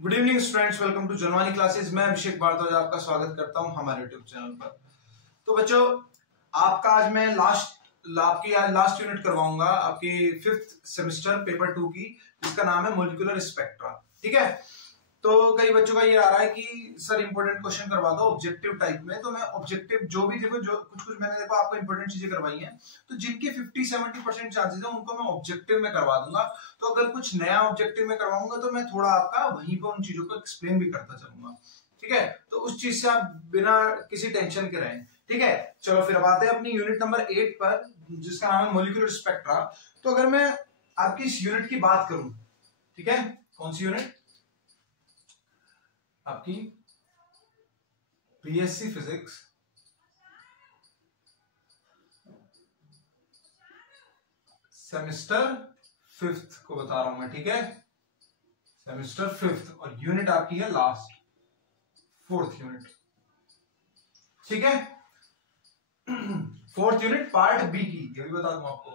Good evening students, welcome to Janvani classes. मैं अभिषेक भारद्वाज आपका स्वागत करता हूं हमारे यूट्यूब चैनल पर। तो बच्चों, आपका आज मैं आपकी आज लास्ट यूनिट करवाऊंगा आपकी 5th सेमेस्टर पेपर 2 की, जिसका नाम है मॉलिक्यूलर स्पेक्ट्रा। ठीक है। तो कई बच्चों का ये आ रहा है कि सर इंपॉर्टेंट क्वेश्चन करवा दो ऑब्जेक्टिव टाइप में। तो मैं ऑब्जेक्टिव जो कुछ मैंने आपको इंपॉर्टेंट चीजें करवाई हैं, तो जिनके 50-70% चांसेस है उनको मैं ऑब्जेक्टिव में करवा दूंगा। तो अगर कुछ नया ऑब्जेक्टिव में करवाऊंगा तो मैं थोड़ा आपका वहीं पर उन चीजों को एक्सप्लेन भी करता चलूंगा। ठीक है। तो उस चीज से आप बिना किसी टेंशन के रहें। ठीक है। चलो फिर बात है अपनी यूनिट नंबर 8 पर, जिसका नाम है मॉलिक्यूलर स्पेक्ट्रा। तो अगर मैं आपकी इस यूनिट की बात करूं, ठीक है, कौन सी यूनिट आपकी बीएससी फिजिक्स सेमेस्टर 5th को बता रहा हूं मैं। ठीक है, सेमेस्टर 5th, और यूनिट आपकी है लास्ट 4th यूनिट। ठीक है। 4th यूनिट पार्ट बी की, ये भी बता दूं आपको,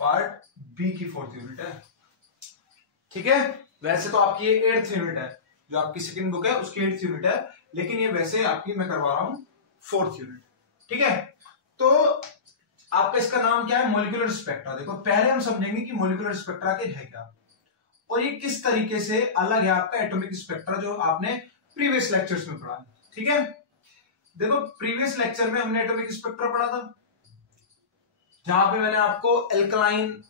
पार्ट बी की 4th यूनिट है। ठीक है। वैसे तो आपकी ये 8th यूनिट है, जो आपकी सेकंड बुक है उसकी 8th यूनिट है, लेकिन ये वैसे आपकी मैं करवा रहा हूं 4th यूनिट। ठीक है। तो आपका इसका नाम क्या है? Molecular spectra. देखो, पहले हम समझेंगे कि मॉलिक्यूलर स्पेक्ट्रा के है क्या और ये किस तरीके से अलग है आपका एटॉमिक स्पेक्ट्रा, जो आपने प्रीवियस लेक्चर्स में पढ़ा है। ठीक है। देखो, प्रीवियस लेक्चर में हमने एटॉमिक स्पेक्ट्रा पढ़ा था, जहां पे मैंने आपको एल्कलाइन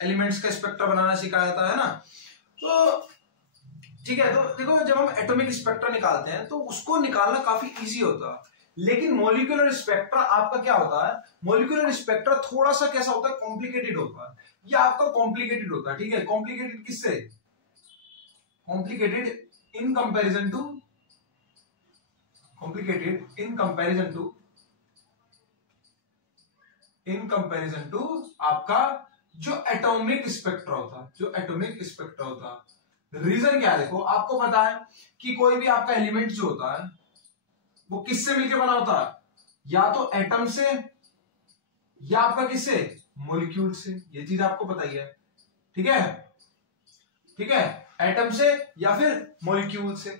एलिमेंट्स का स्पेक्ट्रा बनाना सिखाया था, है ना। तो ठीक है। तो देखो, जब हम एटॉमिक स्पेक्ट्रा निकालते हैं तो उसको निकालना काफी इजी होता है, लेकिन मॉलिक्यूलर स्पेक्ट्रा आपका क्या होता है? मॉलिक्यूलर स्पेक्ट्रा थोड़ा सा कैसा होता है? कॉम्प्लिकेटेड होता है। ये आपका कॉम्प्लिकेटेड होता है। ठीक है। कॉम्प्लिकेटेड किससे? कॉम्प्लिकेटेड इन कंपैरिजन टू आपका जो एटॉमिक स्पेक्ट्रा होता है। रीजन क्या है? देखो, आपको पता है कि कोई भी आपका एलिमेंट जो होता है वो किससे मिलकर बना होता है? या तो एटम से, या आपका किससे? मॉलिक्यूल से। ये चीज आपको पता ही है। ठीक है। एटम से या फिर मॉलिक्यूल से।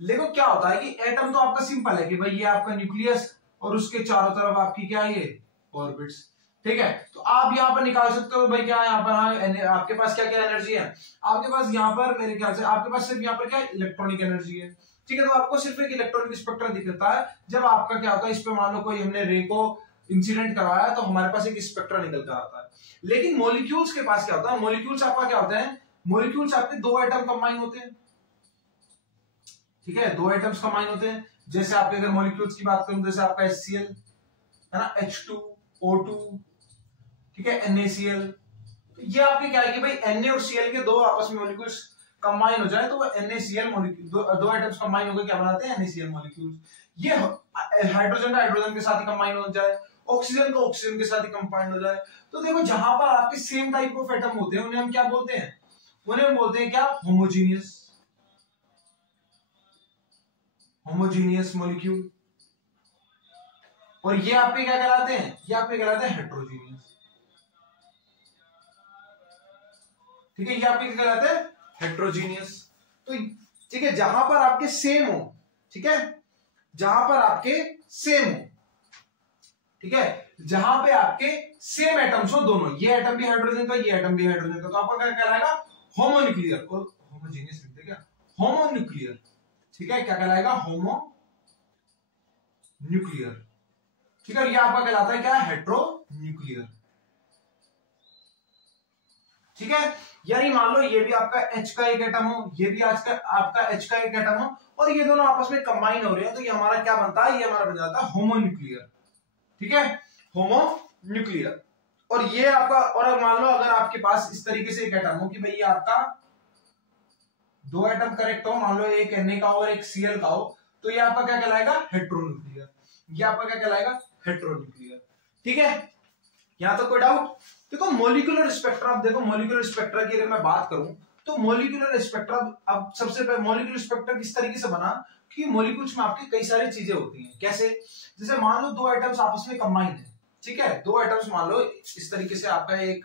देखो, क्या होता है कि एटम तो आपका सिंपल है कि भाई ये आपका न्यूक्लियस और उसके चारों तरफ आपकी क्या है? ये ऑर्बिट्स। ठीक है। तो आप यहां पर निकाल सकते हो भाई क्या है यहाँ पर, आपके पास क्या क्या एनर्जी है? आपके पास यहाँ पर मेरे ख्याल से आपके पास सिर्फ यहाँ पर क्या इलेक्ट्रॉनिक एनर्जी है। ठीक है। तो आपको सिर्फ एक इलेक्ट्रॉनिक स्पेक्ट्रा दिखता है। जब आपका क्या होता है, इस पे मान लो कोई हमने रे को इंसिडेंट करवाया तो हमारे पास एक स्पेक्ट्रा निकल कर आता है। लेकिन मॉलिक्यूल्स के पास क्या होता है? मॉलिक्यूल्स आपका क्या होते हैं? मॉलिक्यूल्स आपके दो एटम कंबाइन होते हैं। ठीक है। दो एटम्स कंबाइन होते हैं। जैसे आपके अगर मॉलिक्यूल्स की बात करूं, जैसे आपका HCl है ना, H2O2, ठीक है, NaCl। तो ये आपके क्या है कि भाई Na और Cl के दो आपस में मॉलिक्यूल्स कंबाइन हो जाए तो NaCl मॉलिक्यूल, दो एटम्स कंबाइन होकर क्या बनाते हैं? NaCl molecules. ये हाइड्रोजन का हाइड्रोजन के साथ ही कंबाइन हो जाए, ऑक्सीजन का ऑक्सीजन के साथ ही कंबाइन हो जाए। तो देखो, जहां पर आपके सेम टाइप ऑफ एटम होते हैं उन्हें हम क्या बोलते हैं? उन्हें हम बोलते हैं क्या? Homogeneous molecule. और ये आपके क्या कहलाते हैं? ये आपके कहलाते हैं हेट्रोजीनियस। ठीक है। ये आपके क्या कहलाते हैं? हेट्रोजीनियस। तो ठीक है, जहां पर आपके सेम हो, ठीक है, जहां पर आपके सेम हो, ठीक है, जहां पे आपके सेम एटम्स हो दोनों, ये एटम भी हाइड्रोजन का, ये एटम भी हाइड्रोजन का, तो आपका क्या कहलाएगा? होमोन्यूक्लियर। और होमोजीनियस लिखते क्या? होमोन्यूक्लियर। ठीक है। क्या कहलाएगा? होमोन्यूक्लियर। ठीक है। ये आपका कहलाता है क्या? हेट्रोन्यूक्लियर। ठीक है। यानी मान लो ये भी आपका H का एक एटम हो, ये भी आज का आपका H का एक एटम हो, और ये दोनों आपस में कंबाइन हो रहे हैं, तो ये हमारा क्या बनता है? ये हमारा बन जाता है होमोन्यूक्लियर। ठीक है। होमोन्यूक्लियर। और ये आपका, और मान लो अगर आपके पास इस तरीके से एक एटम हो कि भाई ये आपका दो एटम करेक्ट हो, मान लो एक Na का और एक Cl का हो, तो ये आपका क्या कहलाएगा? हेट्रोन्यूक्लियर। ये आपका क्या कहलाएगा? हेट्रोन्यूक्लियर। ठीक है। यहां तो कोई डाउट? देखो, मॉलिक्यूलर स्पेक्ट्रा, देखो मॉलिक्यूलर स्पेक्ट्रा की अगर मैं बात करूं तो मॉलिक्यूलर स्पेक्ट्रा, अब सबसे पहले मॉलिक्यूलर स्पेक्ट्रा किस तरीके से बना कि मॉलिक्यूल्स में आपकी कई सारी चीजें होती हैं। कैसे? जैसे मान लो दो एटम्स आपस में कंबाइन है, ठीक है, दो एटम्स मान लो इस तरीके से आपका एक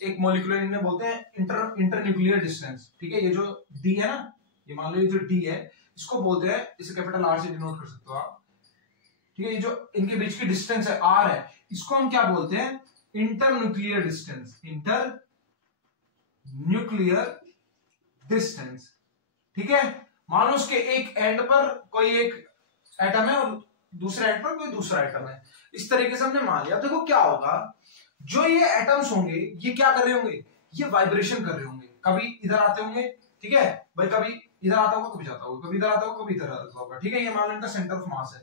एक मॉलिक्यूलर इन्हें बोलते हैं इंटरन्यूक्लियर डिस्टेंस। ठीक है, ये जो डी है ना, ये मान लो ये जो डी है इसको बोलते हैं, इसे कैपिटल आर से डिनोट कर सकते हो आप। ठीक है, ये जो इनके बीच की डिस्टेंस है आर है, इसको हम क्या बोलते हैं, internuclear distance, inter nuclear distance. ठीक है, मान लो उसके एक एंड पर कोई एक एटम है और दूसरे एंड पर कोई दूसरा एटम है, इस तरीके से हमने मान लिया। देखो क्या होगा, जो ये एटम्स होंगे ये क्या कर रहे होंगे, ये वाइब्रेशन कर रहे होंगे, कभी इधर आते होंगे। ठीक है भाई, कभी इधर आता होगा, कभी जाता होगा, कभी इधर आता होगा, कभी इधर आता होगा। ठीक है, ये मान लो इनका सेंटर ऑफ मास है।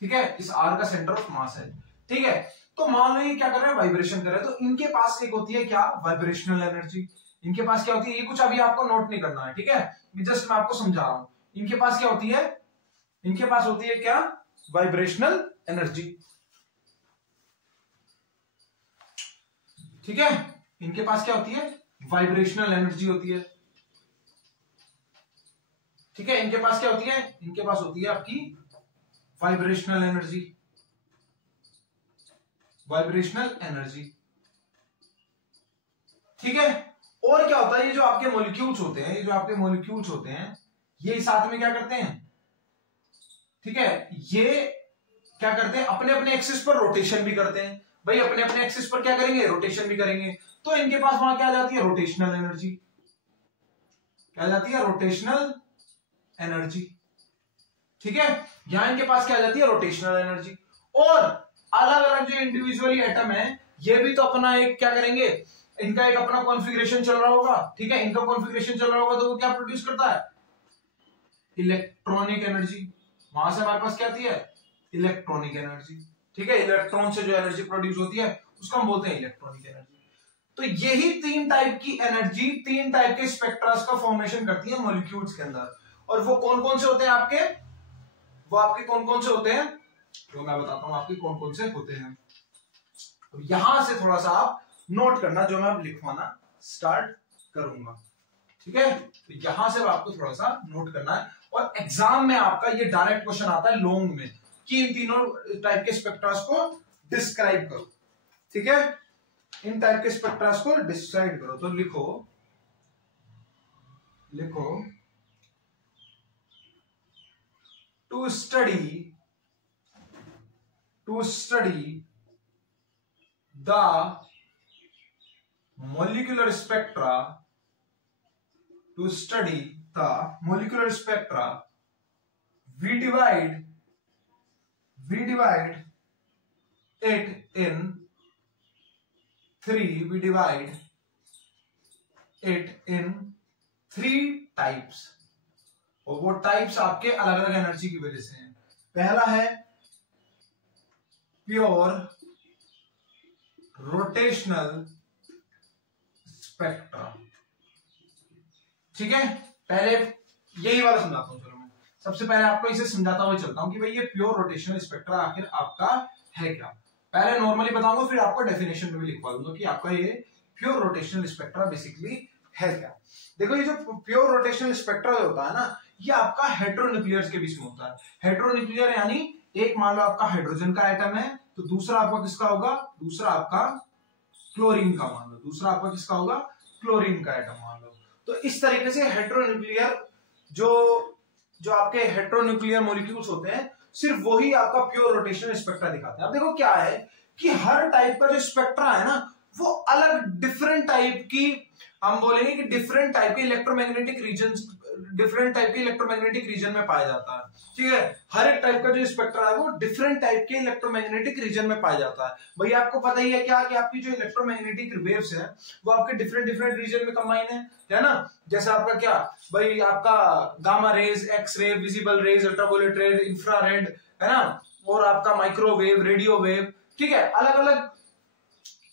ठीक है, इस आर का सेंटर ऑफ मास है। ठीक है, तो मान लो ये क्या कर रहे हैं, वाइब्रेशन कर रहे हैं, तो इनके पास एक होती है क्या, वाइब्रेशनल एनर्जी। इनके पास क्या होती है, ये कुछ अभी आपको नोट नहीं करना है। ठीक है, जस्ट मैं आपको समझा रहा हूं। इनके पास क्या होती है, इनके पास होती है क्या, वाइब्रेशनल एनर्जी। ठीक है, इनके पास क्या होती है, वाइब्रेशनल एनर्जी होती है। ठीक है, इनके पास क्या होती है, इनके पास होती है आपकी वाइब्रेशनल एनर्जी, वाइब्रेशनल एनर्जी। ठीक है, और क्या होता है, ये जो आपके मॉलिक्यूल्स होते हैं, ये जो आपके मॉलिक्यूल्स होते हैं, ये साथ में क्या करते हैं, ठीक है, ये क्या करते हैं, अपने अपने एक्सिस पर रोटेशन भी करते हैं। भाई अपने अपने एक्सिस पर क्या करेंगे, रोटेशन भी करेंगे, तो इनके पास वहां क्या आ जाती है, रोटेशनल एनर्जी। क्या आ जाती है, रोटेशनल एनर्जी। ठीक है, यहां इनके पास क्या आ जाती है, रोटेशनल एनर्जी। और अलग अलग जो इंडिविजुअली एटम है, ये भी तो अपना एक क्या करेंगे, इनका एक अपना कॉन्फ़िगरेशन चल रहा होगा। ठीक है, इनका कॉन्फ़िगरेशन चल रहा होगा, तो वो क्या प्रोड्यूस करता है, इलेक्ट्रॉनिक एनर्जी। वहां से हमारे पास क्या आती है, इलेक्ट्रॉनिक एनर्जी। ठीक है, इलेक्ट्रॉन से जो एनर्जी प्रोड्यूस होती है उसको हम बोलते हैं इलेक्ट्रॉनिक एनर्जी। तो यही तीन टाइप की एनर्जी, तीन टाइप के स्पेक्ट्रास का फॉर्मेशन करती है मॉलिक्यूल्स के अंदर। और वो कौन कौन से होते हैं आपके, वो आपके कौन कौन से होते हैं, तो मैं बताता हूं आपके कौन कौन से होते हैं। तो यहां से थोड़ा सा आप नोट करना, जो मैं अब लिखवाना स्टार्ट करूंगा। ठीक है, तो यहां से आपको थोड़ा सा नोट करना है, और एग्जाम में आपका ये डायरेक्ट क्वेश्चन आता है लॉन्ग में, कि इन तीनों टाइप के स्पेक्ट्रास को डिस्क्राइब करो। ठीक है, इन टाइप के स्पेक्ट्रास को डिस्क्राइब करो। तो लिखो, लिखो, to study the molecular spectra, to study the molecular spectra, we divide it in three types। और वो टाइप्स आपके अलग अलग एनर्जी की वजह से हैं। पहला है प्योर रोटेशनल स्पेक्ट्रा। ठीक है, पहले यही वाला समझाता हूं। चलो मैं सबसे पहले आपको इसे समझाता हुआ चलता हूं कि भाई ये प्योर रोटेशनल स्पेक्ट्रा आखिर आपका है क्या। पहले नॉर्मली बताऊंगा, फिर आपको डेफिनेशन में भी लिखवा दूंगा कि आपका ये प्योर रोटेशनल स्पेक्ट्रा बेसिकली है क्या। देखो, ये जो प्योर रोटेशनल स्पेक्ट्रा होता है ना, ये आपका हेटेरोन्यूक्लियर्स के बीच में होता है। हेटेरोन्यूक्लियर यानी एक मान लो आपका हाइड्रोजन का एटम है, तो दूसरा आपका किसका होगा, दूसरा आपका क्लोरीन का मान लो, दूसरा आपका किसका होगा, क्लोरीन का एटम मान लो। तो इस तरीके से हेटेरोन्यूक्लियर जो आपके हेटेरोन्यूक्लियर मॉलिक्यूल्स होते हैं, सिर्फ वही आपका प्योर रोटेशनल स्पेक्ट्रा दिखाते हैं। अब देखो क्या है कि हर टाइप का जो स्पेक्ट्रा है ना, वो अलग डिफरेंट टाइप की, हम बोलेंगे कि डिफरेंट टाइप के इलेक्ट्रोमैग्नेटिक रीजन, डिफरेंट टाइप के इलेक्ट्रोमैग्नेटिक रीजन में पाया जाता है। ठीक है, हर एक टाइप का जो स्पेक्ट्रा है वो डिफरेंट टाइप के इलेक्ट्रोमैग्नेटिक रीजन में पाया जाता है। भाई आपको पता ही है क्या कि आपकी जो इलेक्ट्रोमैग्नेटिक वेव्स है वो आपके डिफरेंट डिफरेंट रीजन में कंबाइन है ना। जैसे आपका क्या भाई, आपका gamma rays, X ray, visible raise, ultraviolet rays, infrared, है ना, और आपका माइक्रोवेव, रेडियो वेव। ठीक है, अलग अलग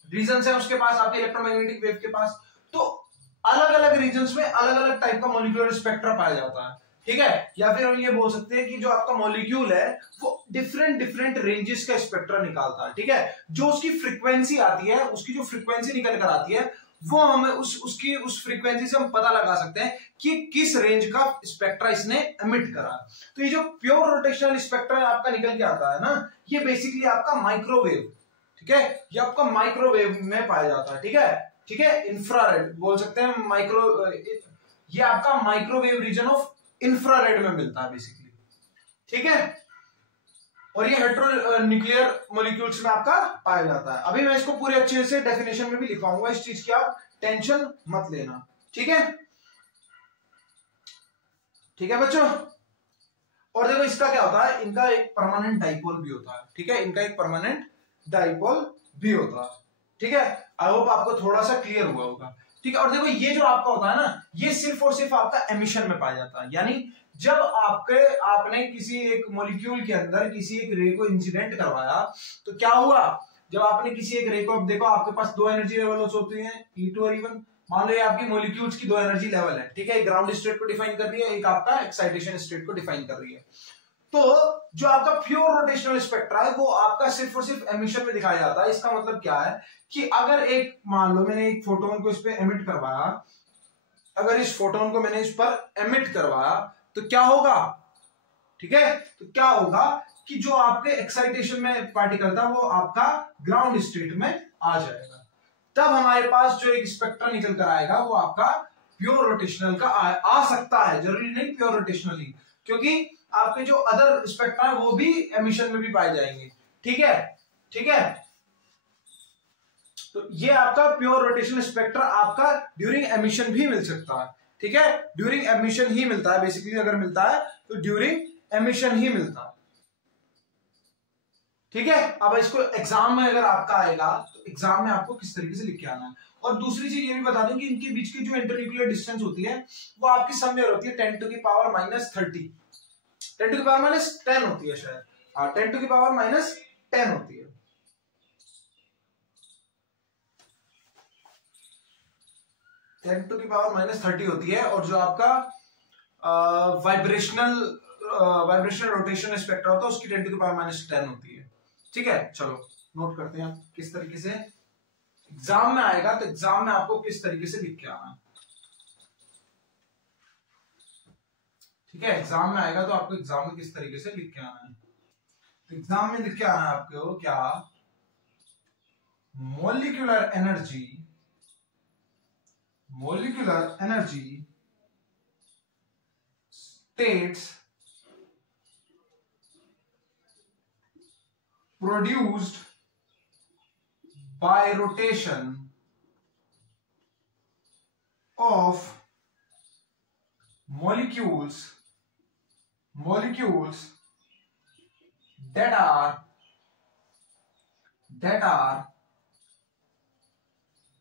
रीजन है उसके पास, आपके इलेक्ट्रोमैग्नेटिक वेव के पास। तो अलग अलग रीजन्स में अलग अलग टाइप का मॉलिक्यूलर स्पेक्ट्रा पाया जाता है। ठीक है, या फिर हम ये बोल सकते हैं कि जो आपका मॉलिक्यूल है वो डिफरेंट डिफरेंट रेंजेस का स्पेक्ट्रा निकालता है। ठीक है, जो उसकी फ्रीक्वेंसी आती है, उसकी जो फ्रीक्वेंसी निकल कर आती है, वो हमें उस फ्रीक्वेंसी से हम पता लगा सकते हैं कि किस रेंज का स्पेक्ट्रा इसने एमिट करा। तो ये जो प्योर रोटेशनल स्पेक्ट्रा आपका निकल के आता है ना, ये बेसिकली आपका माइक्रोवेव, ठीक है, ये आपका माइक्रोवेव में पाया जाता है। ठीक है, ठीक है, इंफ्रारेड बोल सकते हैं, माइक्रो, ये आपका माइक्रोवेव रीजन ऑफ इंफ्रारेड में मिलता है बेसिकली। ठीक है, और ये हेट्रो न्यूक्लियर मॉलिक्यूल्स में आपका पाया जाता है। अभी मैं इसको पूरे अच्छे से डेफिनेशन में भी लिखाऊंगा, इस चीज की आप टेंशन मत लेना। ठीक है, ठीक है बच्चों। और देखो इसका क्या होता है, इनका एक परमानेंट डाइपोल भी होता है। ठीक है, इनका एक परमानेंट डाइपोल भी होता है। ठीक है, आई होप आपको थोड़ा सा क्लियर हुआ होगा। ठीक है, और देखो ये जो आपका होता है ना, ये सिर्फ और सिर्फ आपका एमिशन में पाया जाता है। यानी जब आपने किसी एक मॉलिक्यूल के अंदर किसी एक रे को इंसिडेंट करवाया, तो क्या हुआ, जब आपने किसी एक रे को, अब देखो आपके पास दो एनर्जी लेवल होती हैं, E2 और E1। मान लो ये आपकी मॉलिक्यूल्स की दो एनर्जी लेवल है। ठीक है, एक ग्राउंड स्टेट को डिफाइन कर रही है, एक आपका एक्साइटेशन स्टेट को डिफाइन कर रही है। तो जो आपका प्योर रोटेशनल स्पेक्ट्रा है वो आपका सिर्फ और सिर्फ एमिशन में दिखाया जाता है। इसका मतलब क्या है कि अगर एक, मान लो मैंने एक फोटोन को इस पे एमिट करवाया, अगर इस फोटोन को मैंने इस पर एमिट करवाया तो क्या होगा, ठीक है, तो क्या होगा कि जो आपके एक्साइटेशन में पार्टिकल था वो आपका ग्राउंड स्टेट में आ जाएगा। तब हमारे पास जो एक स्पेक्ट्रा निकल कर आएगा वो आपका प्योर रोटेशनल का आ सकता है, जरूरी नहीं प्योर रोटेशनल ही, क्योंकि आपके जो अदर स्पेक्ट्रा है वो भी एमिशन में भी पाए जाएंगे। ठीक है, ठीक है, तो ये आपका प्योर रोटेशनल स्पेक्ट्रा आपका ड्यूरिंग एमिशन भी मिल सकता है। ठीक है, ड्यूरिंग एमिशन ही मिलता है बेसिकली, अगर मिलता है तो ड्यूरिंग एमिशन ही मिलता है। ठीक है, अब इसको एग्जाम में अगर आपका आएगा तो एग्जाम में आपको किस तरीके से लिख के आना है। और दूसरी चीज ये भी बता दूं कि इनके बीच की जो इंटरन्यूक्लियर डिस्टेंस होती है वो आपकी समवेयर होती है 10 टू की पावर -30, 10 टू की पावर -10 होती है शायद, हाँ 10 टू की पावर -10 होती है। टेन टू की पावर -30 होती है। और जो आपका वाइब्रेशनल रोटेशन स्पेक्ट्रा होता है उसकी 10 टू की पावर -10 होती है। ठीक है, चलो नोट करते हैं किस तरीके से एग्जाम में आएगा, तो एग्जाम में आपको किस तरीके से लिख के आना है। ठीक है, एग्जाम में आएगा तो आपको एग्जाम में किस तरीके से लिख के आना है। तो एग्जाम में लिख के आना है आपको क्या, molecular energy states produced by rotation of molecules that are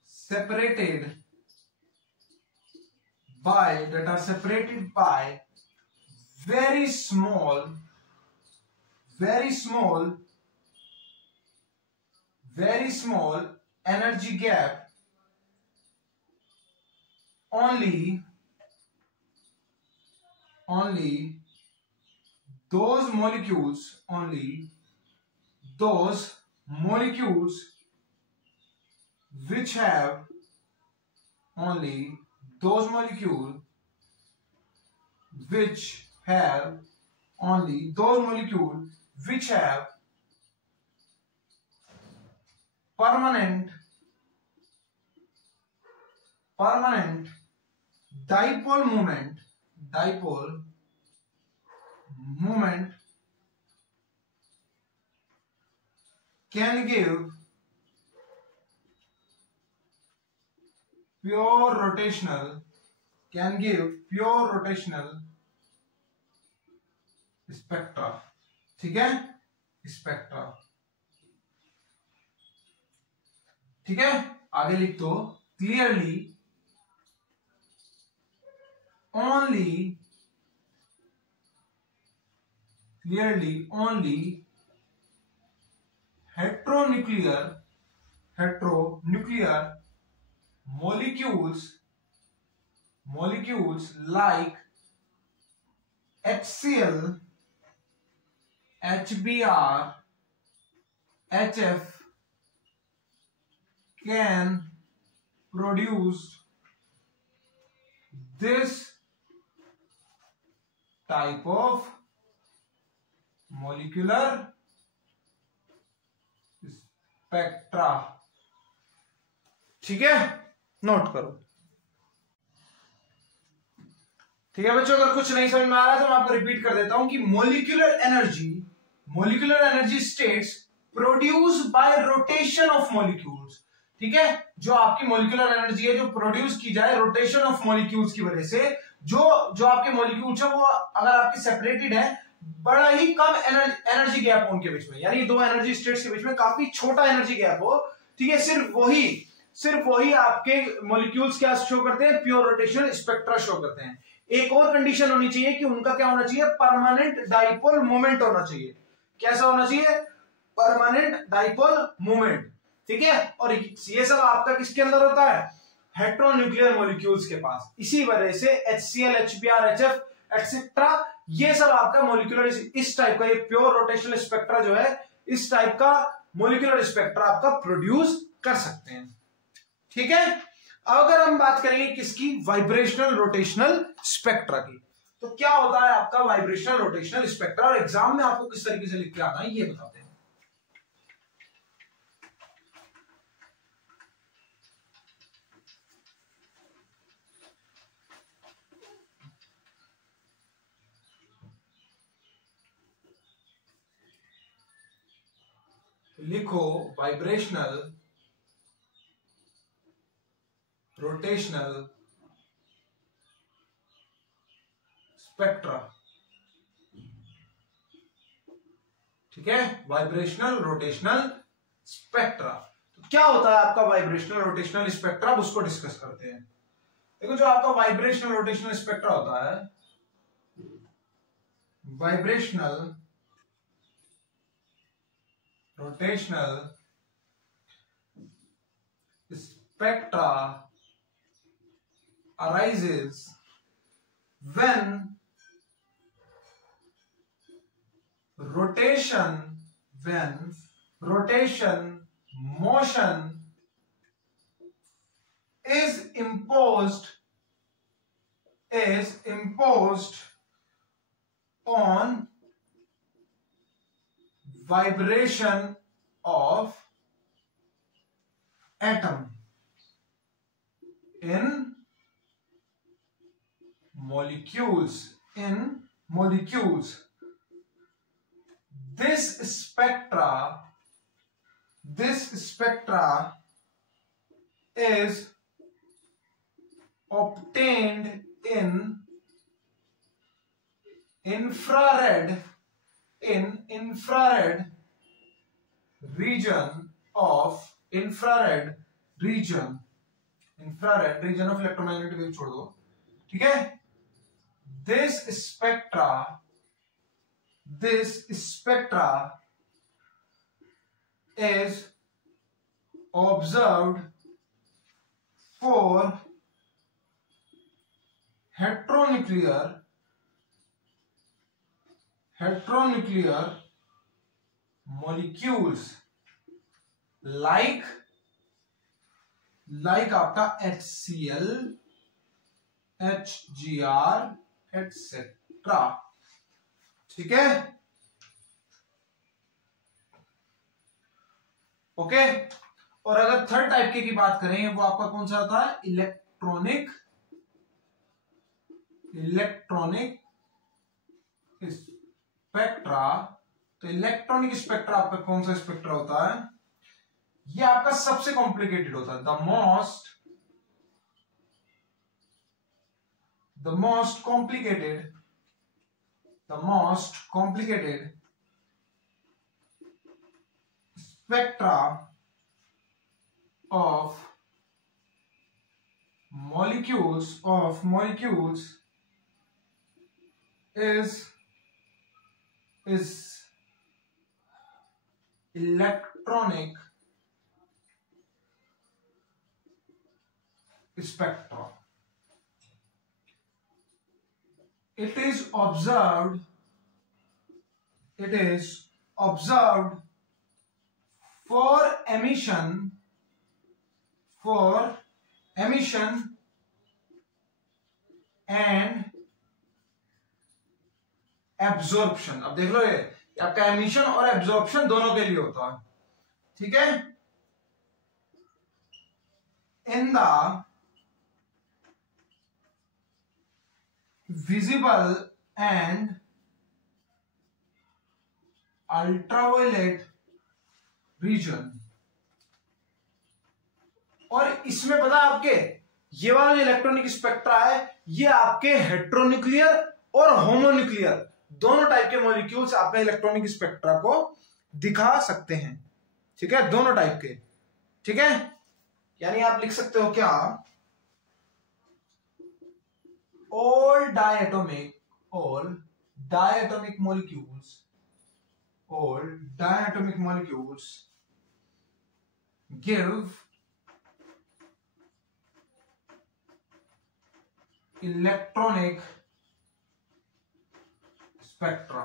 separated by very small energy gap. Only those molecules which have permanent dipole moment can give pure rotational spectra। ठीक है, स्पेक्ट्रा। ठीक है, आगे लिख दो, clearly only heteronuclear molecules like HCl, HBr, HF can produce this type of molecular spectra. ठीक है, note करो। ठीक है बच्चों, अगर कुछ नहीं समझ में आ रहा है तो मैं आपको रिपीट कर देता हूं कि molecular energy states produce by rotation of molecules. ठीक है, जो आपकी मोलिकुलर एनर्जी है जो प्रोड्यूस की जाए रोटेशन ऑफ मॉलिक्यूल्स की वजह से, जो आपके मॉलिक्यूल्स है वो अगर आपके सेपरेटेड है, बड़ा ही कम एनर्जी गैप हो उनके बीच में, यानी दो एनर्जी स्टेट्स के बीच में काफी छोटा एनर्जी गैप हो। ठीक है, सिर्फ वही आपके मॉलिक्यूल्स क्या शो करते हैं, प्योर रोटेशनल स्पेक्ट्रा शो करते हैं। एक और कंडीशन होनी चाहिए कि उनका क्या होना चाहिए, परमानेंट डाइपोल मोमेंट होना चाहिए। कैसा होना चाहिए, परमानेंट डाइपोल मोमेंट। ठीक है, और ये सब आपका किसके अंदर होता है, हेट्रोन्यूक्लियर मॉलिक्यूल्स के पास। इसी वजह से HCl, HBr, HF एक्सेट्रा ये सब आपका मॉलिक्यूलर इस टाइप का, ये प्योर रोटेशनल स्पेक्ट्रा जो है, इस टाइप का मॉलिक्यूलर स्पेक्ट्रा आपका प्रोड्यूस कर सकते हैं। ठीक है, अब अगर हम बात करेंगे किसकी, वाइब्रेशनल रोटेशनल स्पेक्ट्रा की, तो क्या होता है आपका वाइब्रेशनल रोटेशनल स्पेक्ट्रा, और एग्जाम में आपको किस तरीके से लिख के आता है ये बताते हैं। लिखो वाइब्रेशनल रोटेशनल स्पेक्ट्रा। ठीक है, वाइब्रेशनल रोटेशनल स्पेक्ट्रा। तो क्या होता है आपका वाइब्रेशनल रोटेशनल स्पेक्ट्रा, उसको डिस्कस करते हैं। देखो, जो आपका वाइब्रेशनल रोटेशनल स्पेक्ट्रा होता है, vibrational rotational spectra arises when rotation motion is imposed on vibration of atom in molecules. This spectra is obtained in infrared region of electromagnetic wave छोड़ दो। ठीक है, this spectra is observed for heteronuclear molecules like आपका HCl, HGr etc. ठीक है, okay. और अगर third type की बात करें, वो आपका कौन सा होता है, इलेक्ट्रॉनिक स्पेक्ट्रा। तो इलेक्ट्रॉनिक स्पेक्ट्रा आपका कौन सा स्पेक्ट्रा होता है, ये आपका सबसे कॉम्प्लिकेटेड होता है, the most complicated spectra of molecules is electronic spectra. It is observed for emission and absorption। अब देख लो, ये आपका एमिशन और एब्जॉर्प्शन दोनों के लिए होता है। ठीक है, in the visible and ultraviolet region। और इसमें पता है आपके ये वाला जो इलेक्ट्रॉनिक स्पेक्ट्रा है ये आपके हेट्रोन्यूक्लियर और होमोन्यूक्लियर दोनों टाइप के मॉलिक्यूल्स आपके इलेक्ट्रॉनिक स्पेक्ट्रा को दिखा सकते हैं। ठीक है, दोनों टाइप के। ठीक है, यानी आप लिख सकते हो क्या, all diatomic molecules give electronic spectra.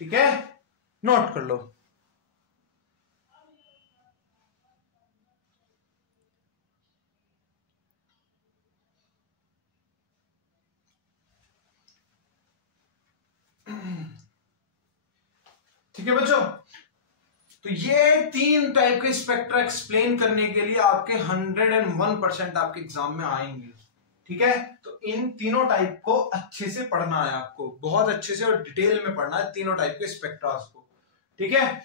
ठीक है, नोट कर लो। ठीक है बच्चों, तो ये 3 टाइप के स्पेक्ट्रा एक्सप्लेन करने के लिए आपके 101% आपके एग्जाम में आएंगे। ठीक है, तो इन तीनों टाइप को अच्छे से पढ़ना है आपको, बहुत अच्छे से और डिटेल में पढ़ना है तीनों टाइप के स्पेक्ट्रास को। ठीक है,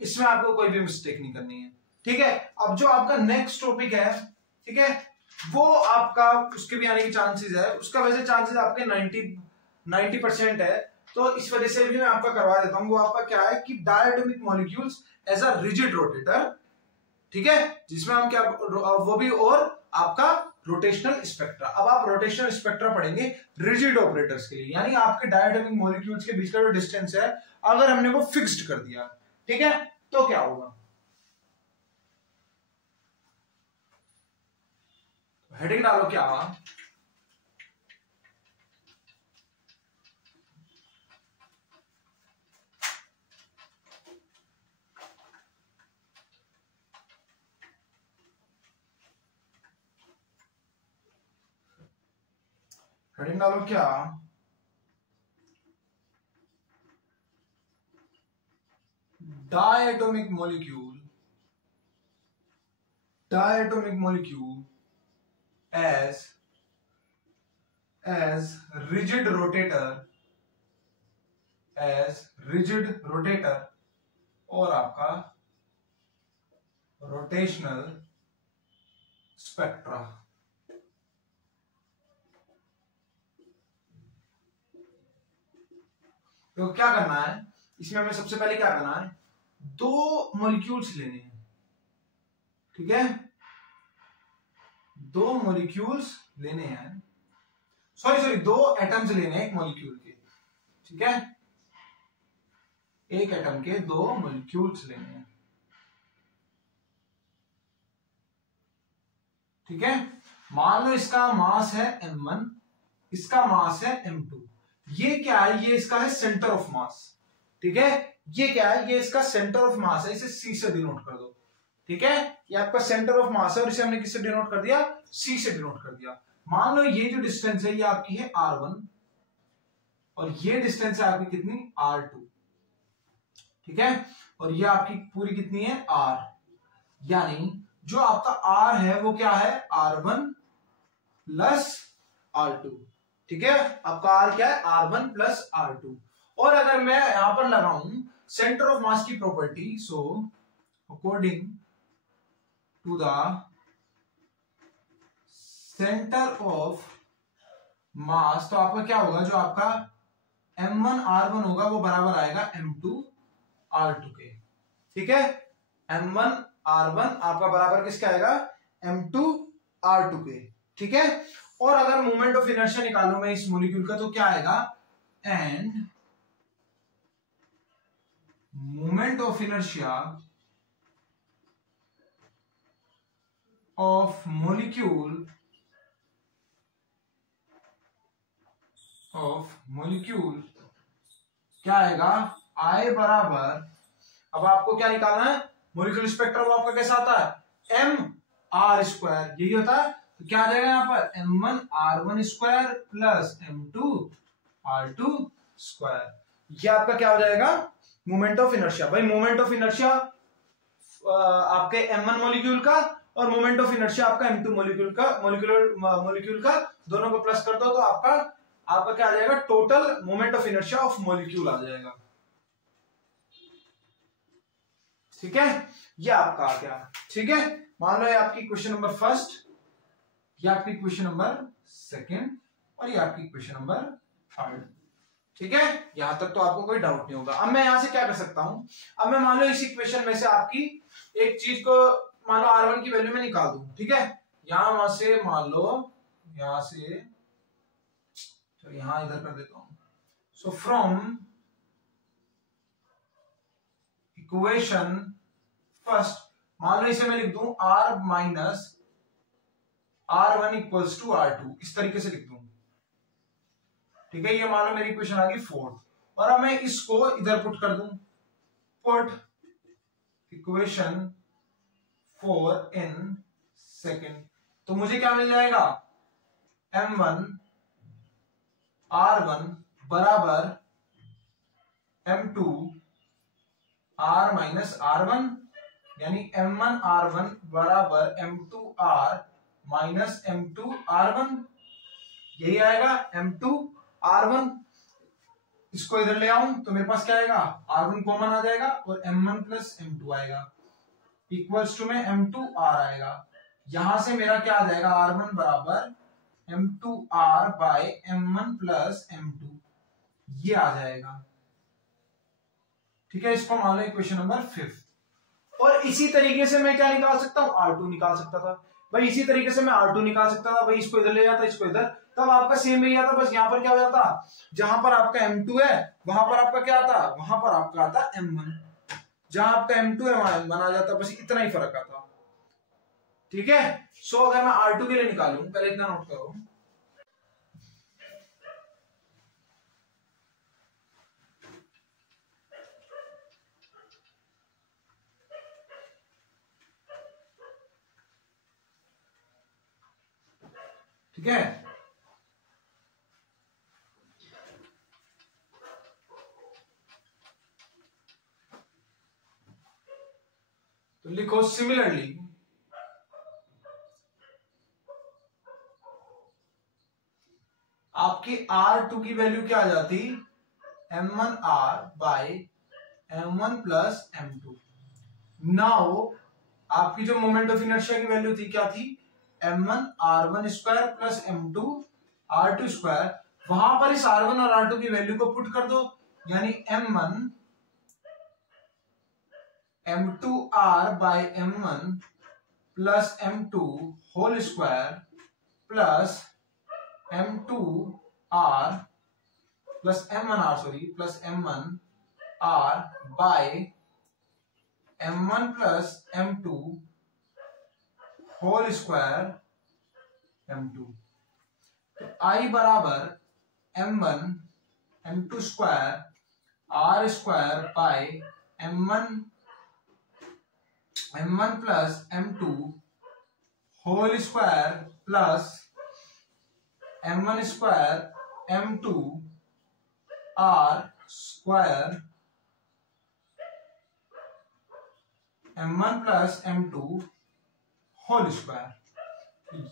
इसमें आपको कोई भी मिस्टेक नहीं करनी है। ठीक है, अब जो आपका नेक्स्ट टॉपिक है, ठीक है, वो आपका उसके भी आने के चांसेस है। उसका वैसे चांसेस आपके 90% है, तो इस वजह से भी मैं आपका करवा देता हूं। वो आपका क्या है कि diatomic molecules as a rigid rotator. ठीक है, जिसमें हम क्या, वो भी और आपका रोटेशनल स्पेक्ट्रा। अब आप रोटेशनल स्पेक्ट्रा पढ़ेंगे रिजिड ऑपरेटर्स के लिए, यानी आपके डायटोमिक मॉलिक्यूल्स के बीच का जो डिस्टेंस है अगर हमने वो फिक्स्ड कर दिया, ठीक है, तो क्या होगा। हेडिंग डालो क्या, हेडिंग डालो क्या, diatomic molecule as rigid rotator और आपका रोटेशनल स्पेक्ट्रा। तो क्या करना है इसमें, हमें सबसे पहले क्या करना है, 2 मॉलिक्यूल्स लेने हैं। ठीक है, 2 मॉलिक्यूल्स लेने हैं, सॉरी 2 एटम्स लेने हैं एक मॉलिक्यूल के। ठीक है, एक एटम के 2 मॉलिक्यूल्स लेने हैं। ठीक है, मान लो इसका मास है m1, इसका मास है m2। ये क्या है, ये इसका है सेंटर ऑफ मास। ठीक है, ये क्या है, ये इसका सेंटर ऑफ मास है, इसे C से डिनोट कर दो। ठीक है, ये आपका सेंटर ऑफ मास है और इसे हमने किससे डिनोट कर दिया, C से डिनोट कर दिया। मान लो ये जो डिस्टेंस है ये आपकी है R1 और ये डिस्टेंस है आपकी कितनी, R2। ठीक है, और ये आपकी पूरी कितनी है, R। यानी जो आपका R है वो क्या है, R1 प्लस R2। ठीक है, आपका R क्या है, R1 प्लस R2। और अगर मैं यहां पर लगाऊं सेंटर ऑफ मास की property, so according to the centre of mass, तो आपका क्या होगा, जो आपका M1 R1 होगा वो बराबर आएगा M2 R2 के। ठीक है, M1 R1 आपका बराबर किसका आएगा, M2 R2 के। ठीक है, और अगर मोमेंट ऑफ इनर्शिया निकालूं मैं इस मॉलिक्यूल का, तो क्या आएगा, end moment of inertia of molecule क्या आएगा, I बराबर, अब आपको क्या निकालना है, मॉलिक्यूलर स्पेक्ट्रा वो आपका कैसा आता है, mR², यही होता है। तो क्या आ जाएगा यहां पर, M1 R1 square plus M2 R2 square. ये आपका क्या हो जाएगा, मोमेंट ऑफ इनर्शिया। भाई मोमेंट ऑफ इनर्शिया आपके M1 मॉलिक्यूल का और मोमेंट ऑफ इनर्शिया आपका m2 मॉलिक्यूल का दोनों को प्लस कर दो तो आपका क्या आ जाएगा, total moment of inertia of molecule आ जाएगा। ठीक है, ये आपका आ गया। ठीक है, मान लो ये आपकी क्वेश्चन नंबर फर्स्ट, ये आपकी क्वेश्चन नंबर सेकंड और ये आपकी क्वेश्चन नंबर थर्ड। ठीक है, यहां तक तो आपको कोई डाउट नहीं होगा। अब मैं यहां से क्या कर सकता हूं, अब मैं मान लो इस इक्वेशन में से आपकी एक चीज को मान लो R1 की वैल्यू में निकाल दूं। ठीक है, यहां से मान लो यहां से, तो यहां इधर कर देता हूं। सो फ्रॉम इक्वेशन फर्स्ट, मान लो इसे मैं लिख दूं R minus R1 equals to R2, इस तरीके से लिख दूं। ठीक है, ये मान लो मेरी इक्वेशन आ गई फोर्थ, और अब मैं इसको इधर पुट कर दूं, पुट इक्वेशन 4 इन सेकेंड, तो मुझे क्या मिल जाएगा, M1 R1 बराबर M2 R माइनस R1, यानी M1 R1 बराबर M2 R minus M2 R1, यही आएगा M2 R1। इसको इधर ले आऊं तो मेरे पास क्या आएगा, R1 कॉमन आ जाएगा और M1 प्लस M2 आएगा, इक्वल्स टू में M2 R आएगा। यहां से मेरा क्या आ जाएगा, R1 बराबर M2 R by M1 plus M2, ये आ जाएगा। ठीक है, इसको मान लो इक्वेशन नंबर 5। और इसी तरीके से मैं क्या निकाल सकता हूं, R2 निकाल सकता था भाई, इसी तरीके से मैं R2 निकाल सकता था भाई, इसको इधर ले जाता, इसको इधर, तब आपका सेम ही आता। बस यहां पर क्या हो जाता, जहां पर आपका M2 है वहां पर आपका क्या आता, वहां पर आपका आता M1, जहां आपका M2 है वहां M1 आ जाता, बस इतना ही फर्क आता। ठीक है, सो अगर मैं R2 के लिए निकालूं, पहले इतना नोट करो, ठीक है, तो लिखो सिमिलरली आपकी R2 की वैल्यू क्या आ जाती, M1 R by M1 plus M2। Now आपकी जो मोमेंट ऑफ इनर्शिया की वैल्यू थी क्या थी, M1 R1 square plus M2 R2 square, वहां पर इस R1 और R2 की वैल्यू को पुट कर दो, यानी M1 M2 R by M1 plus M2 whole square plus M2 R plus M1 R sorry plus M1 R by M1 plus M2 whole square M2। तो I बराबर M1 M2 square R square by M1 plus M2 whole square plus M1 square M2 R square M1 plus M2 whole square.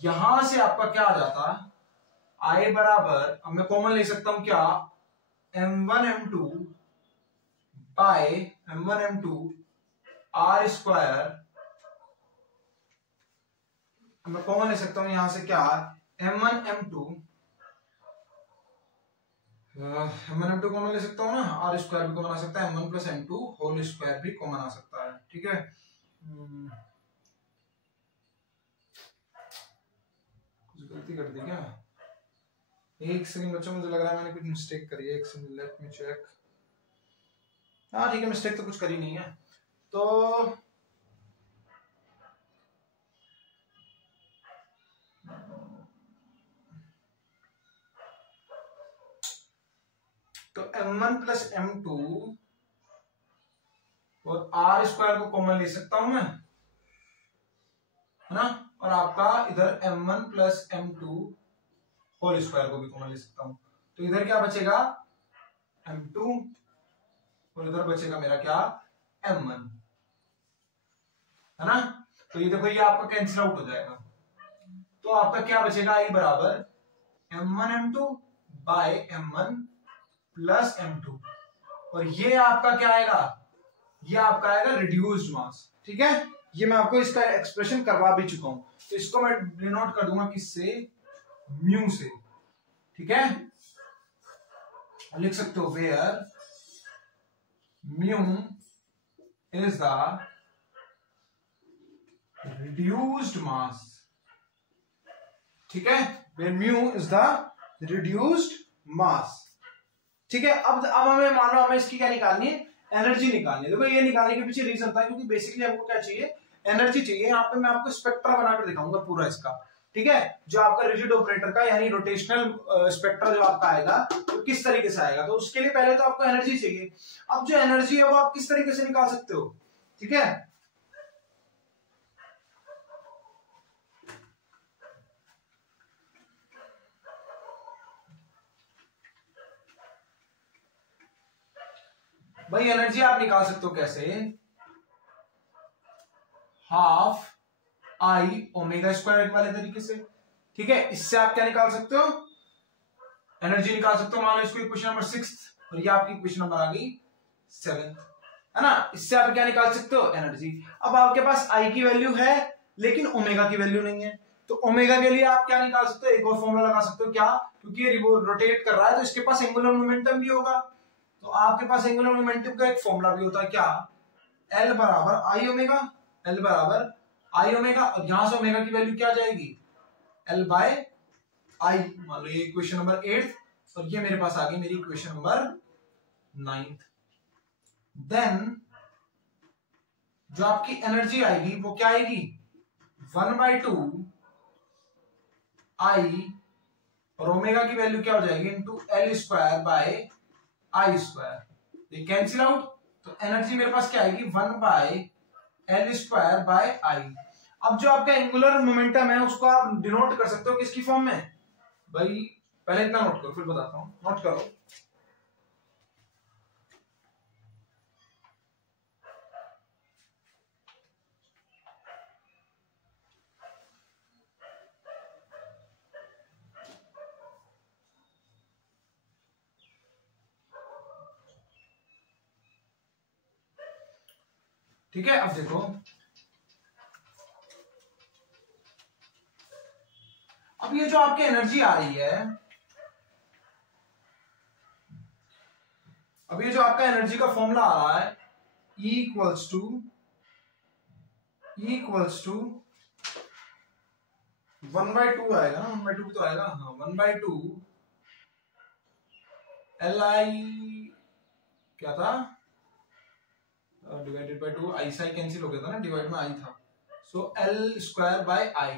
यहां से आपका क्या आ जाता, I बराबर, अब मैं कॉमन ले सकता हूं क्या, M1 M2 by M1 M2 R square, मैं कॉमन ले सकता हूं यहां से क्या, M1 M2 कॉमन ले सकता हूं ना, R स्क्वायर भी कॉमन आ सकता है, M1 plus M2 whole square भी कॉमन आ सकता है। ठीक है, कुछ गलती कर दी क्या, एक सेकंड बच्चों, मुझे लग रहा है मैंने कुछ मिस्टेक करी है, एक सेकंड लेट मी चेक। हाँ ठीक है, मिस्टेक तो कुछ करी नहीं है। तो M1 प्लस M2 और R स्क्वायर को कॉमन ले सकता हूं मैं, है ना, और आपका इधर M1 plus M2 whole square को भी कॉमन ले सकता हूं, तो इधर क्या बचेगा M2 और इधर बचेगा मेरा क्या M1, है ना। तो ये देखो ये आपका कैंसिल आउट हो जाएगा, तो आपका क्या बचेगा, आई बराबर m1 m2 by m1 plus m2, और ये आपका क्या आएगा, ये आपका आएगा रिड्यूस्ड मास। ठीक है, ये मैं आपको इसका एक्सप्रेशन करवा भी चुका हूं, तो इसको मैं डिनोट कर दूंगा किससे, म्यू से। ठीक है, लिख सकते हो where mu is the reduced mass. ठीक है, where mu is the reduced mass. ठीक है, अब हमें मान लो हमें इसकी क्या निकालनी है, एनर्जी निकालनी है। देखो ये निकालने के पीछे रीजन था क्योंकि बेसिकली हमको क्या चाहिए, एनर्जी चाहिए। यहाँ पे मैं आपको स्पेक्ट्रा बनाकर दिखाऊंगा पूरा इसका। ठीक है, जो आपका रिजिड ऑपरेटर का यानी रोटेशनल स्पेक्ट्रा जो आपका आएगा तो किस तरीके से आएगा, तो उसके लिए पहले तो आपको एनर्जी चाहिए। अब जो एनर्जी है वो आप किस तरीके से निकाल सकते हो। ठीक है, भाई एनर्जी आप निकाल सकते हो कैसे, हाफ आई ओमेगा स्क्वायर वाले तरीके से। ठीक है, इससे आप क्या निकाल सकते हो, एनर्जी निकाल सकते हो। मान लो इसको इक्वेशन नंबर 6 और ये आपकी इक्वेशन नंबर आ गई 7, है ना। इससे आप क्या निकाल सकते हो, एनर्जी। अब आपके पास आई की वैल्यू है लेकिन ओमेगा की वैल्यू नहीं है, तो ओमेगा के लिए आप क्या निकाल सकते हो, एक और फॉर्मूला लगा सकते हो। क्या, क्योंकि ये रोटेट कर रहा है तो इसके पास एंगुलर मोमेंटम भी होगा, तो आपके पास एंगुलर मोमेंटम का एक फॉर्मूला भी होता है, क्या, एल बराबर आई ओमेगा, एल बराबर आई ओमेगा, और यहां से ओमेगा की वैल्यू क्या जाएगी, एल बाय आई। मान लो ये इक्वेशन नंबर 8 और ये मेरे पास आ गई मेरी इक्वेशन नंबर 9। देन जो आपकी एनर्जी आएगी वो क्या आएगी, 1/2 आई और ओमेगा की वैल्यू क्या हो जाएगी, into L square by I square. ये कैंसिल आउट, तो एनर्जी मेरे पास क्या आएगी, 1/L स्क्वायर बाय आई। अब जो आपका एंगुलर मोमेंटम है उसको आप डिनोट कर सकते हो किसकी फॉर्म में, भाई पहले इतना नोट करो फिर बताता हूं, नोट करो। ठीक है, अब देखो, अब ये जो आपकी एनर्जी आ रही है, अब ये जो आपका एनर्जी का फॉर्मूला आ रहा है, E इक्वल्स टू 1/2 आएगा ना, 1/2 तो आएगा, हाँ 1/2 Li क्या था, डिवाइडेड बाय 2, आई से आई कैंसिल हो गया था ना, डिवाइड में आई था, सो एल स्क्वायर बाय आई,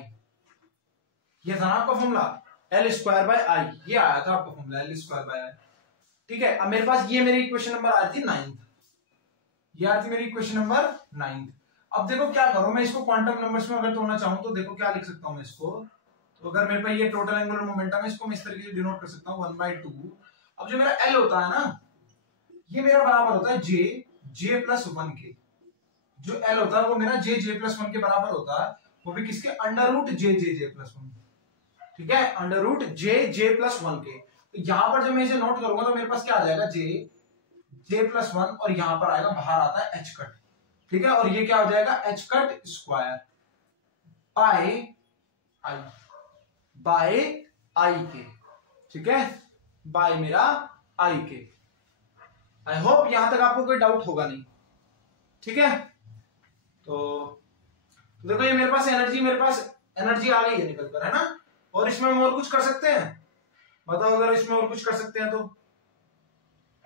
ये था ना आपका फॉर्मूला, एल स्क्वायर बाय आई, ये आया था आपका फॉर्मूला एल स्क्वायर बाय आई। ठीक है, अब मेरे पास ये मेरी इक्वेशन नंबर आ रही थी 9, ये आ रही थी मेरी इक्वेशन नंबर 9। अब देखो क्या करो, मैं इसको क्वांटम नंबर्स में अगर तोड़ना चाहूं तो देखो क्या लिख सकता हूं मैं इसको, तो अगर मेरे पास ये टोटल एंगुलर मोमेंटम है इसको मैं इस तरीके से डिनोट कर सकता हूं 1/2। अब जो मेरा एल होता है ना, ये मेरा बराबर होता है जे प्लस 1 के, जो एल होता है वो मेरा जे प्लस 1 के बराबर होता है, वो भी किसके, अंडर रूट जे प्लस 1। ठीक है, अंडर रूट जे प्लस 1 के। तो यहां पर जब मैं इसे नोट करूंगा तो मेरे पास क्या आ जाएगा, जे प्लस 1, और यहां पर आएगा, बाहर आता है एच कट। ठीक है, और ये क्या हो जाएगा, एच कट स्क्वायर बाय आई के। ठीक है, बाय मेरा आई के। आई होप यहां तक आपको कोई डाउट होगा नहीं। ठीक है, तो देखो ये मेरे पास एनर्जी आ गई है निकल कर, है ना। और इसमें हम और कुछ कर सकते हैं, बताओ अगर इसमें और कुछ कर सकते हैं तो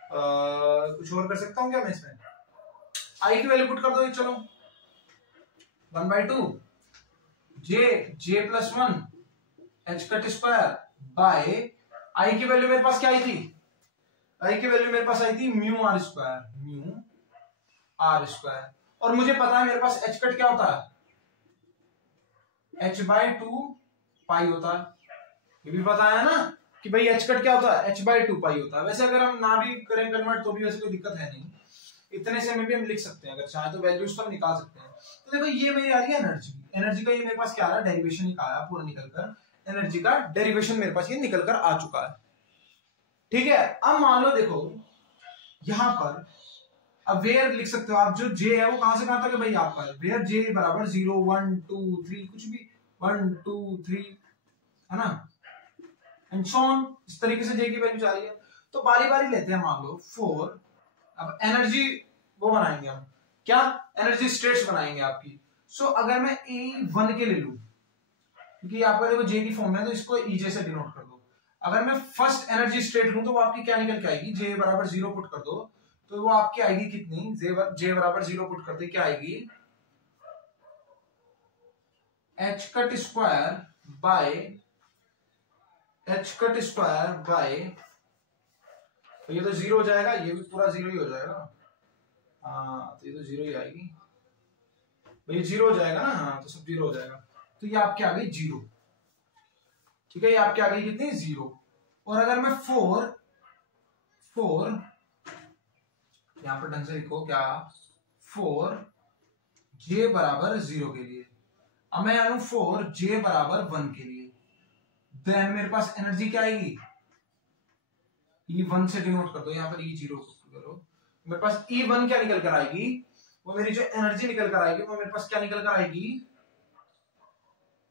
कुछ और कर सकता हूं क्या मैं इसमें, आई की वैल्यू पुट कर दो, चलो 1/2 J plus 1 H cut square by I की वैल्यू मेरे पास क्या आई थी, आई की वैल्यू मेरे पास आई थी म्यू आर स्क्वायर, और मुझे पता है मेरे पास एच कट क्या होता है, h/2 पाई होता है, ये भी पता है ना कि भाई एच कट क्या होता है, h/2 पाई होता है। वैसे अगर हम ना भी करें कन्वर्ट तो भी वैसे कोई दिक्कत है नहीं, इतने से में भी हम लिख सकते हैं, अगर चाहे तो वैल्यूज तो हम निकाल सकते हैं। तो देखो ये मेरी आ रही है एनर्जी, एनर्जी का ये मेरे पास क्या आ रहा है, डेरिवेशन ही आया पूरा निकलकर, एनर्जी का डेरिवेशन मेरे पास ये निकलकर आ चुका है। ठीक है, अब मान लो देखो यहां पर अब वेयर लिख सकते हो आप, जो जे है वो कहां से कहां तक है भाई आपका, वेयर जे बराबर 0 1 2 3 कुछ भी 1 2 3 है ना, एंड सो ऑन, इस तरीके से जे की वैल्यू जा रही है। तो बारी बारी लेते हैं, मान लो 4, अब एनर्जी वो बनाएंगे हम, क्या एनर्जी स्टेट्स बनाएंगे आपकी। सो अगर मैं E1 के ले लूं, क्योंकि यहाँ पर देखो जे की फॉर्म है तो इसको EJ से डिनोट कर दो। अगर मैं फर्स्ट एनर्जी स्टेट लूं तो वो आपकी क्या निकल के आएगी, जे बराबर 0 पुट कर दो तो वो आपकी आएगी कितनी, जे बराबर 0 पुट करते क्या आएगी, h कट स्क्वायर बाय तो ये तो 0 हो जाएगा, ये भी पूरा 0 ही हो जाएगा, हाँ तो ये तो 0 ही आएगी भाई, 0 हो जाएगा ना, हाँ तो सब 0 हो जाएगा। तो ये आपके आ गई 0, ठीक है, ये आपके आ गई कितनी 0। और अगर मैं 4 यहां पर ढंग से लिखो क्या, 4 जे बराबर 0 के लिए, अब मैं आऊं 4 जे बराबर 1 के लिए, देन मेरे पास एनर्जी क्या आएगी, E1 से डिनोट कर दो, यहाँ पर E0 करो, मेरे पास E1 क्या निकल कर आएगी, वो मेरी जो एनर्जी निकल कर आएगी वो मेरे पास क्या निकल कर आएगी,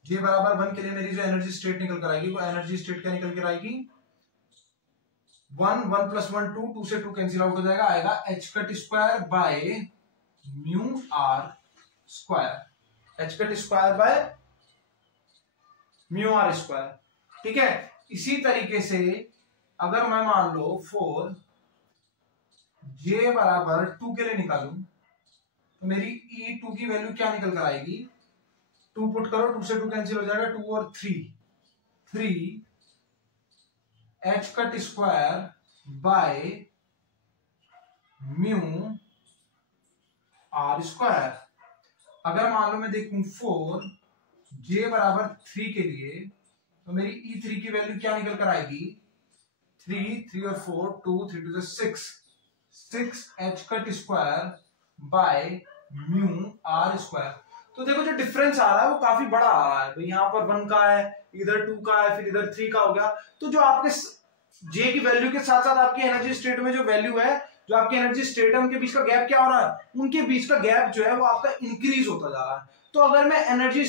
जे बराबर 1 के लिए मेरी जो एनर्जी स्टेट निकल कर आएगी वो एनर्जी स्टेट क्या निकल कर आएगी, 1 1 + 1 2, 2 से 2 कैंसिल आउट हो जाएगा, आएगा h cut square by mu are square, h cut square by mu are square. ठीक है, इसी तरीके से अगर मैं मान लो 4 जे बराबर 2 के लिए निकालूं तो मेरी E2 की वैल्यू क्या निकल कर आएगी, 2 पुट करो, 2 से 2 कैंसिल हो जाएगा, 2 और 3 h cut square by mu are square. अगर मान लो मैं देखूं 4 जे बराबर 3 के लिए तो मेरी E3 की वैल्यू क्या निकल कर आएगी, 3 और 4 2 3 2 6 h cut square by mu are square. तो देखो जो डिफरेंस आ रहा है वो काफी बड़ा आ रहा है, यहाँ पर 1 का है, इधर 2 का है, फिर इधर 3 का हो गया। तो जो आपके जे की वैल्यू के साथ साथ आपकी एनर्जी स्टेट में जो वैल्यू है, जो आपकी एनर्जी स्टेट है, उनके बीच का गैप क्या हो रहा है, उनके बीच का गैप जो है वो आपका इंक्रीज होता जा रहा है। तो अगर मैं एनर्जी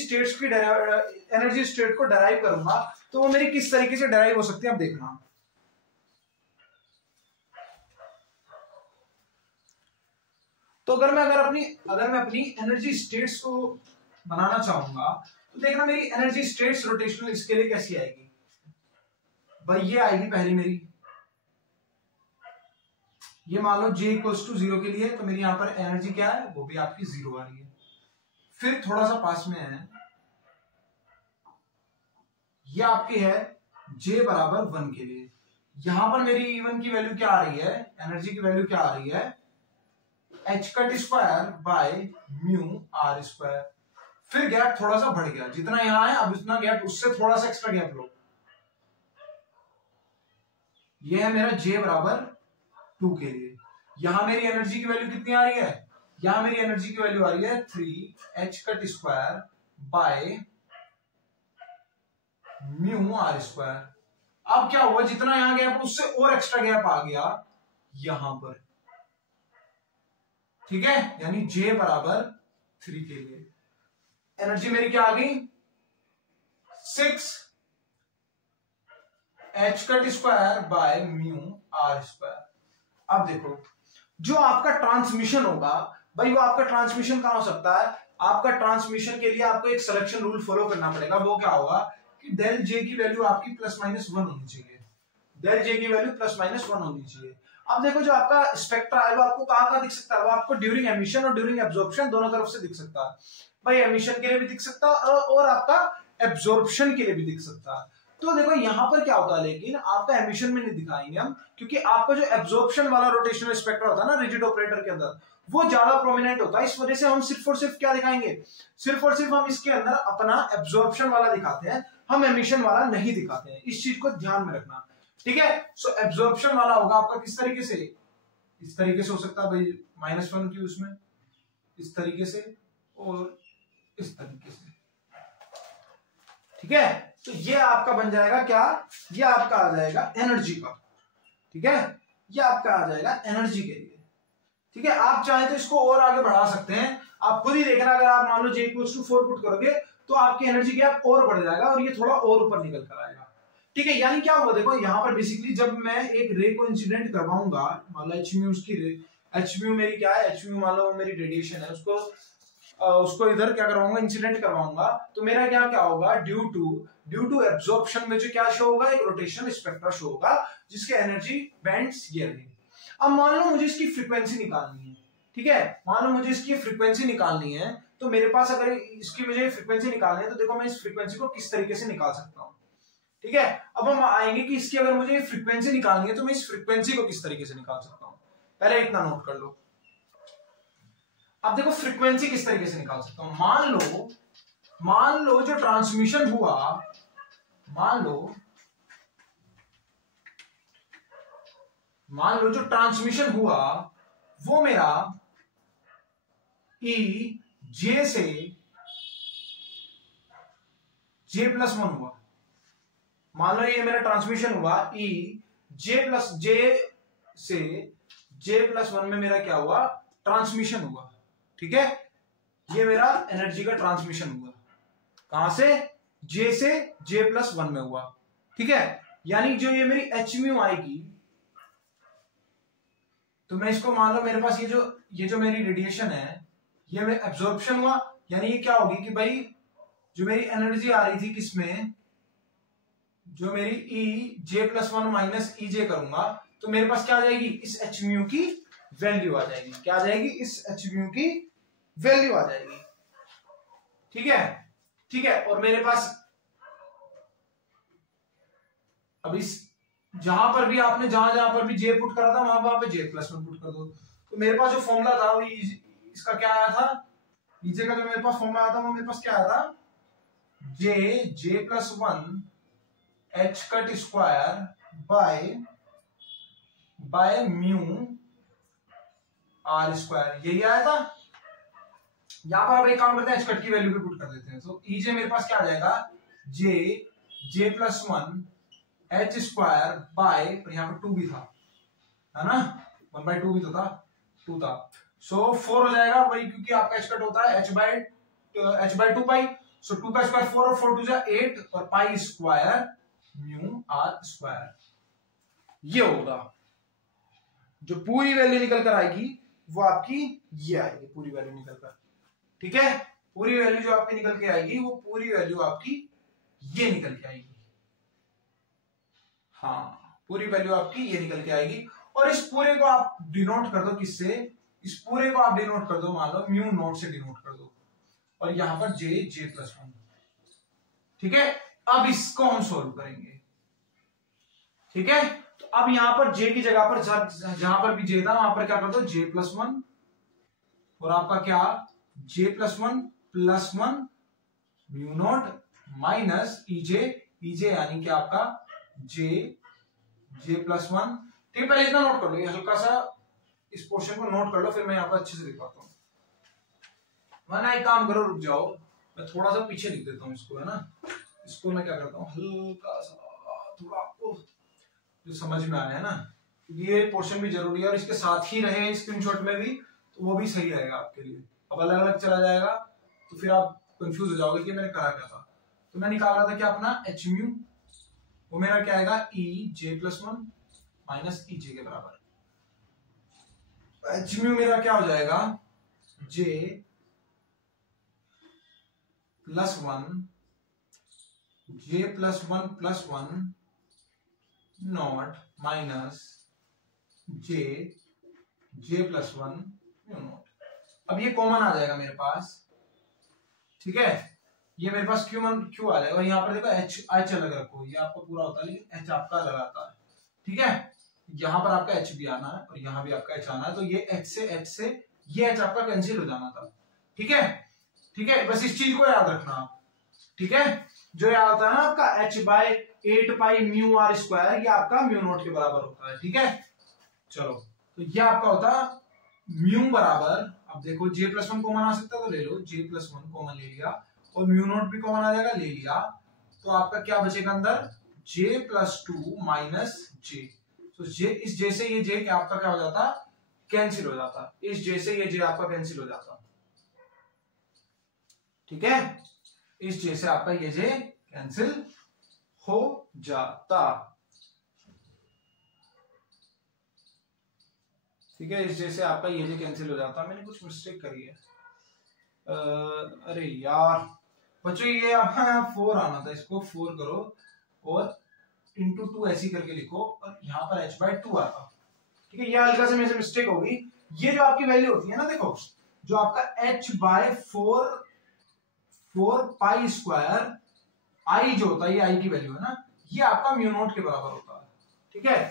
स्टेट को डराइव करूंगा तो वो मेरी किस तरीके से डराइव हो सकती है, आप देखना। तो अगर मैं अपनी एनर्जी स्टेट्स को बनाना चाहूंगा तो देखना मेरी एनर्जी स्टेट्स रोटेशनल इसके लिए कैसी आएगी भाई, ये आएगी पहली मेरी, ये मान लो j = 0 के लिए तो मेरी यहां पर एनर्जी क्या है, वो भी आपकी 0 आ रही है। फिर थोड़ा सा पास में है, ये आपकी है j बराबर 1 के लिए, यहां पर मेरी E1 की वैल्यू क्या आ रही है, एनर्जी की वैल्यू क्या आ रही है, h cut square by mu are square. फिर गैप थोड़ा सा बढ़ गया, जितना यहां है अब उतना गैप, उससे थोड़ा सा एक्स्ट्रा गैप लो, ये है मेरा j बराबर 2 के लिए। यहां मेरी एनर्जी की वैल्यू कितनी आ रही है, यहां मेरी एनर्जी की वैल्यू आ रही है 3 h cut square by mu are square. अब क्या हुआ, जितना यहां गैप उससे और एक्स्ट्रा गैप आ गया यहां पर, ठीक है, यानी j बराबर 3 के लिए एनर्जी मेरी क्या आ गई, 6 h cut square by mu are square. अब देखो जो आपका ट्रांसमिशन होगा भाई, वो आपका ट्रांसमिशन कहां हो सकता है, आपका ट्रांसमिशन के लिए आपको एक सिलेक्शन रूल फॉलो करना पड़ेगा। वो क्या होगा कि डेल जे की वैल्यू आपकी +-1 होनी चाहिए, डेल जे की वैल्यू +-1 होनी चाहिए। अब देखो जो आपका स्पेक्ट्रा है वो आपको कहां दिख सकता है, वो आपको ड्यूरिंग एमिशन और ड्यूरिंग एब्जॉर्प्शन दोनों तरफ से दिख सकता है भाई, एमिशन के लिए भी दिख सकता है और आपका एब्जॉर्प्शन के लिए भी दिख सकता है। तो देखो यहां पर क्या होता है, लेकिन आपका एमिशन में नहीं दिखाएंगे हम, क्योंकि आपका जो एब्जॉर्प्शन वाला रोटेशनल स्पेक्ट्रा होता है ना रिजिड ऑपरेटर के अंदर, वो ज्यादा प्रोमिनेंट होता है। इस वजह से हम सिर्फ और सिर्फ क्या दिखाएंगे, सिर्फ और सिर्फ हम इसके अंदर अपना एब्जॉर्प्शन वाला दिखाते हैं, हम एमिशन वाला नहीं दिखाते हैं। इस चीज को ध्यान में रखना, ठीक है। सो एब्जॉर्प्शन वाला होगा आपका किस तरीके से, इस तरीके से हो सकता है भाई, -1 की उसमें इस तरीके से और इस तरीके से, ठीक है। तो ये आपका बन जाएगा क्या, ये आपका आ जाएगा एनर्जी का, ठीक है, ये आपका आ जाएगा एनर्जी के लिए, ठीक है। आप चाहे तो इसको और आगे बढ़ा सकते हैं, आप खुद ही देखना, अगर आप मान लो J = 4 पुट करोगे तो आपकी एनर्जी गैप और बढ़ जाएगा और ये थोड़ा और ऊपर निकल कर आएगा, ठीक है। यानी क्या हुआ, देखो यहाँ पर बेसिकली जब मैं एक रे को इंसिडेंट करवाऊंगा, मान लो hν उसकी रे, hν मेरी क्या है, hν मान लो मेरी रेडिएशन है, उसको इधर क्या करवाऊंगा, इंसिडेंट करवाऊंगा, तो मेरा क्या क्या होगा, ड्यू टू एब्जॉर्प्शन में जो क्या शो होगा, एक रोटेशनल स्पेक्ट्रा शो होगा जिसके एनर्जी बैंड्स ये रहे। अब मान लो मुझे इसकी फ्रीक्वेंसी निकालनी है, ठीक है, मान लो मुझे इसकी फ्रीक्वेंसी निकालनी है, तो मेरे पास अगर इसकी मुझे फ्रीक्वेंसी निकालनी है तो देखो मैं इस फ्रीक्वेंसी को किस तरीके से निकाल सकता हूं, ठीक है। अब हम आएंगे कि इसकी अगर मुझे फ्रीक्वेंसी निकालनी है तो मैं इस फ्रीक्वेंसी को किस तरीके से निकाल सकता हूं, पहले इतना नोट कर लो। अब देखो फ्रीक्वेंसी किस तरीके से निकाल सकता हूं, मान लो जो ट्रांसमिशन हुआ, मान लो जो ट्रांसमिशन हुआ वो मेरा E J से J+1 हुआ, मान लो ये मेरा ट्रांसमिशन हुआ E J से J+1 में मेरा क्या हुआ, ट्रांसमिशन हुआ, ठीक है। ये मेरा एनर्जी का ट्रांसमिशन हुआ, कहां से, J से J+1 में हुआ, ठीक है। यानी जो ये मेरी hν आएगी, तो मैं इसको मान लो मेरे पास ये जो मेरी रेडिएशन है, ये मेरा एब्जॉर्प्शन हुआ, यानी ये क्या होगी कि भाई जो मेरी एनर्जी आ रही थी किसमें, जो मेरी J+1 माइनस EJ करूंगा तो मेरे पास क्या आ जाएगी, इस hν की वैल्यू आ जाएगी, क्या आ जाएगी, इस hν की वैल्यू आ जाएगी, ठीक है, ठीक है। और मेरे पास अब इस जहां पर भी आपने जहां पर भी J पुट करा था वहां पे J+1 पुट कर दो, तो मेरे पास जो फॉर्मूला था वो इसका क्या आया था, EJ का जो मेरे पास फॉर्मूला आया था वो मेरे पास क्या आया था, J+1 h² बाय μ r², यही आया था। यहां पर अब एक काम करते हैं, h कट की वैल्यू भी पुट कर देते हैं, तो EJ मेरे पास क्या आ जाएगा, J+1 h² बाय, और यहाँ पर 2 भी था, है ना, 1/2 भी तो था, 2 था, सो 4 हो जाएगा वही, क्योंकि आपका h कट होता है h/2 पाई, सो 2 का स्क्वायर 4 और 4 2 8 और पाई स्क्वायर μ r², ये होगा जो पूरी वैल्यू निकल कर आएगी वो आपकी ये आएगी, पूरी वैल्यू निकल कर, ठीक है। पूरी वैल्यू जो आपकी निकल के आएगी वो पूरी वैल्यू आपकी ये निकल के आएगी, हाँ पूरी वैल्यू आपकी ये निकल के आएगी। और इस पूरे को आप डिनोट कर दो किससे, इस पूरे को आप डिनोट कर दो मान लो μ0 से डिनोट कर दो, और यहां पर J+1, ठीक है। अब इसको हम सोल्व करेंगे, ठीक है। तो अब यहां पर J की जगह पर जहां पर भी J था वहां पर क्या कर दो, J+1 और आपका क्या J+1 +1 μ0 माइनस EJ यानी कि आपका J+1, ठीक है। पहले इतना नोट कर लो, ये हल्का सा इस पोर्शन को नोट कर लो, फिर मैं यहाँ पर अच्छे से लिख पाता हूँ। वरना एक काम करो, रुक जाओ, मैं थोड़ा सा पीछे लिख देता हूँ इसको, है ना, इसको मैं क्या करता हूँ हल्का सा, थोड़ा आपको जो समझ में आया है ना, क्योंकि ये पोर्शन भी जरूरी है और इसके साथ ही रहे स्क्रीनशॉट में भी, तो वो भी सही रहेगा आपके लिए। अब अलग अलग चला जाएगा तो फिर आप कंफ्यूज हो जाओगे कि मैंने करा क्या था। तो मैं निकाल रहा था कि अपना hν वो मेरा क्या आएगा, J+1 माइनस EJ के बराबर, hν मेरा क्या हो जाएगा, J+1 +1 not minus J+1 not. अब ये कॉमन आ जाएगा मेरे पास, ठीक है, ये मेरे पास क्यू आ जाएगा, और यहाँ पर देखो H अलग रखो, ये आपका पूरा होता है लेकिन H आपका अलग आता है, ठीक है। यहाँ पर आपका H भी आना है और यहाँ भी आपका H आना है, तो ये H से ये H आपका कैंसिल हो जाना था, ठीक है, ठीक है। बस इस चीज को याद रखना आप, ठीक है। जो याद होता है ना आपका h/8 पाई μ r², ये आपका μ0 के बराबर होता है, ठीक है। चलो तो ये आपका होता म्यू बराबर, अब देखो j+1 कॉमन आ सकता है तो ले लो, j+1 कॉमन ले लिया और म्यू नॉट भी कॉमन आ जाएगा, ले लिया, तो आपका क्या बचेगा अंदर, j+2 माइनस j। तो j, इस j से ये j क्या आपका क्या हो जाता, कैंसिल हो जाता, इस j से ये j आपका कैंसिल हो जाता, ठीक है, इस j से आपका ये j कैंसिल हो जाता, ठीक है, इस j से आपका ये j कैंसिल हो जाता। मैंने कुछ मिस्टेक करी है, अरे यार बच्चों ये आपका 4 आना था, इसको 4 करो और इंटू 2 ऐसी करके लिखो और यहाँ पर h/2 आता, ठीक है, ये हल्का से मेरे से मिस्टेक होगी। ये जो आपकी वैल्यू होती है ना, देखो जो आपका h/4 पाई स्क्वायर आई जो होता है, ये आई की वैल्यू है ना, ये आपका म्यू नॉट के बराबर होता है, ठीक है,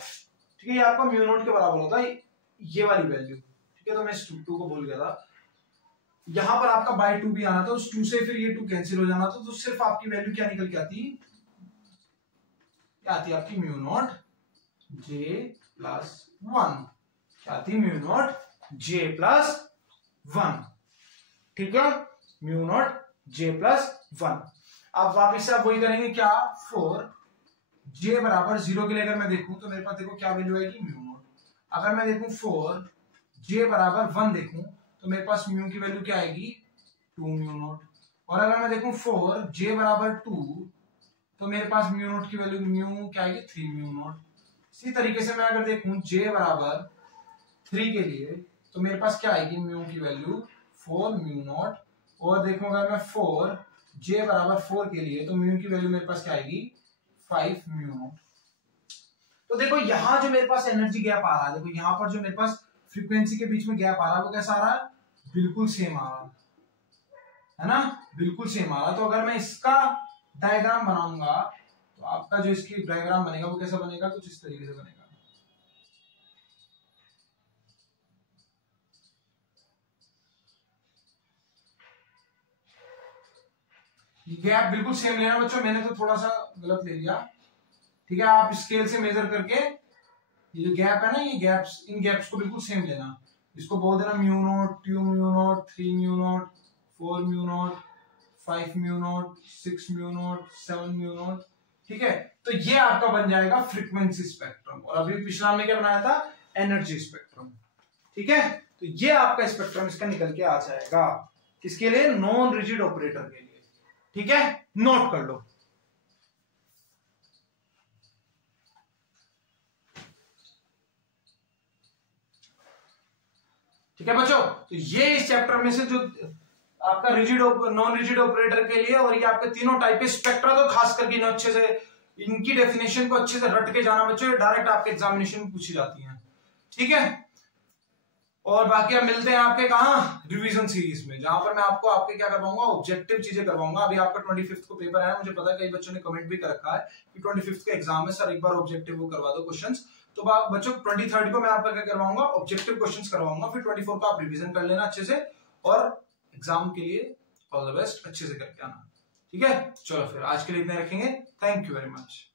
ठीक है, ये आपका म्यू नॉट के बराबर होता है, ये वाली वैल्यू, ठीक है। तो मैं 2 को भूल गया था, यहां पर आपका बाय 2 भी आना था, उस 2 से फिर ये 2 कैंसिल हो जाना था, तो सिर्फ आपकी वैल्यू क्या निकल के आती, क्या आती है आपकी म्यू नॉट j+1, क्या आती है म्यू नॉट j+1, ठीक है, म्यू नॉट j+1। अब वापिस से आप वही करेंगे क्या, 4 j बराबर 0 के लिए अगर मैं देखूं तो मेरे पास देखो क्या वैल्यू आएगी, म्यू नॉट। अगर मैं देखूं 4 j बराबर 1 देखूं तो मेरे पास म्यू की वैल्यू क्या आएगी, 2 म्यू नॉट। और अगर मैं देखूं 4 j बराबर 2 तो मेरे पास म्यू नॉट की वैल्यू म्यू क्या आएगी, 3 म्यू नॉट। इसी तरीके से मैं अगर देखूं j बराबर 3 के लिए तो मेरे पास क्या आएगी, म्यू की वैल्यू 4 म्यू नॉट। और देखो अगर मैं 4 j बराबर 4 के लिए तो म्यू की वैल्यू मेरे पास क्या आएगी, 5 म्यू नॉट। तो देखो यहां जो मेरे पास एनर्जी गैप आ रहा है, देखो यहां पर जो मेरे पास फ्रीक्वेंसी के बीच में गैप आ रहा है वो कैसा आ रहा है, बिल्कुल सेम आ रहा है ना, बिल्कुल सेम आ रहा है। तो अगर मैं इसका डायग्राम बनाऊंगा तो आपका जो इसकी डायग्राम बनेगा वो कैसा बनेगा, कुछ इस तरीके से बनेगा। गैप बिल्कुल सेम लेना बच्चों, मैंने तो थोड़ा सा गलत ले लिया, ठीक है, आप स्केल से मेजर करके ये जो गैप है ना, ये गैप्स, इन गैप्स को बिल्कुल सेम लेना, इसको बोल देना mu naught, 2 mu naught, 3 mu naught, 4 mu naught, 5 mu naught, 6 mu naught, 7 mu naught, ठीक है। तो ये आपका बन जाएगा फ्रीक्वेंसी स्पेक्ट्रम। और अभी पिछला में क्या बनाया था, एनर्जी स्पेक्ट्रम, ठीक है। तो ये आपका स्पेक्ट्रम इसका निकल के आ जाएगा, किसके लिए, नॉन रिजिड ऑपरेटर के लिए, ठीक है, नोट कर लो। ठीक है बच्चों, तो ये इस चैप्टर में से जो आपका रिजिड नॉन रिजिड ऑपरेटर के लिए और ये आपके तीनों टाइप के स्पेक्ट्रा, तो खास करके इन अच्छे से इनकी डेफिनेशन को अच्छे से रट के जाना बच्चों, डायरेक्ट आपके एग्जामिनेशन में पूछी जाती हैं, ठीक है। और बाकी हम मिलते हैं आपके कहा, रिवीजन सीरीज में, जहां पर मैं आपको आपके क्या करवाऊंगा, ऑब्जेक्टिव चीजें करवाऊंगा। अभी आपका 25 को पेपर है, मुझे पता है कई बच्चों ने कमेंट भी कर रखा है कि 25 का एग्जाम है सर, एक बार ऑब्जेक्टिव वो करवा दो क्वेश्चंस। तो बच्चों 23 को मैं आपका क्या करवाऊंगा, ऑब्जेक्टिव क्वेश्चंस करवाऊंगा, फिर 24 को आप रिवीजन कर लेना अच्छे से और एग्जाम के लिए ऑल द बेस्ट, अच्छे से करके आना, ठीक है। चलो फिर आज के लिए इतना रखेंगे, थैंक यू वेरी मच।